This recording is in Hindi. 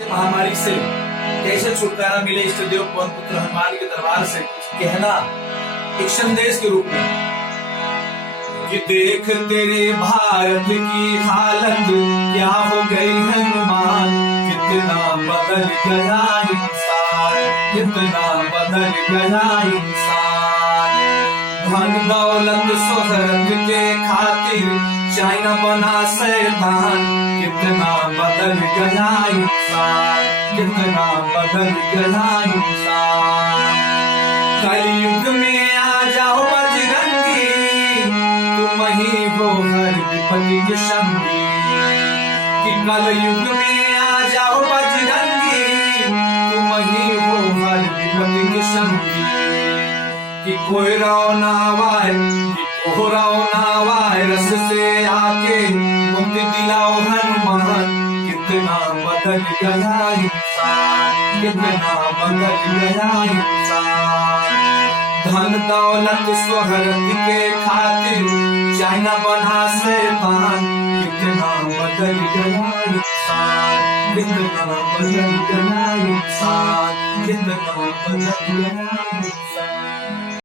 महामारी से कैसे छुटकारा मिले इष्ट देव पवन पुत्र हनुमान के दरबार से कहना एक संदेश के रूप में कि देख तेरे भारत की हालत क्या हो गई हनुमान, कितना बदल गया इंसान, कितना बदल गया इंसान। धन दौलत शोहरत के खातिर चाइना बना शैतान, कितना बदल गया इंसान, कितना बदल गया इंसान। कलयुग में आ जाओ बजरंगी, तुम ही हो हर विपत्ति के संगी। कि कलयुग में आ जाओ बजरंगी, तुम ही हो हर विपत्ति के संगी। कि कोई रौना वायरस से आके मुक्ति दिलाओ हनुमान, कितना बदल गया इंसान, कितना बदल गया इंसान। धन दौलत शोहरत के खातिर चाइना बना शैतान, कितना बदल गया इंसान, कितना बदल गया इंसान, कितना बदल गया इंसान।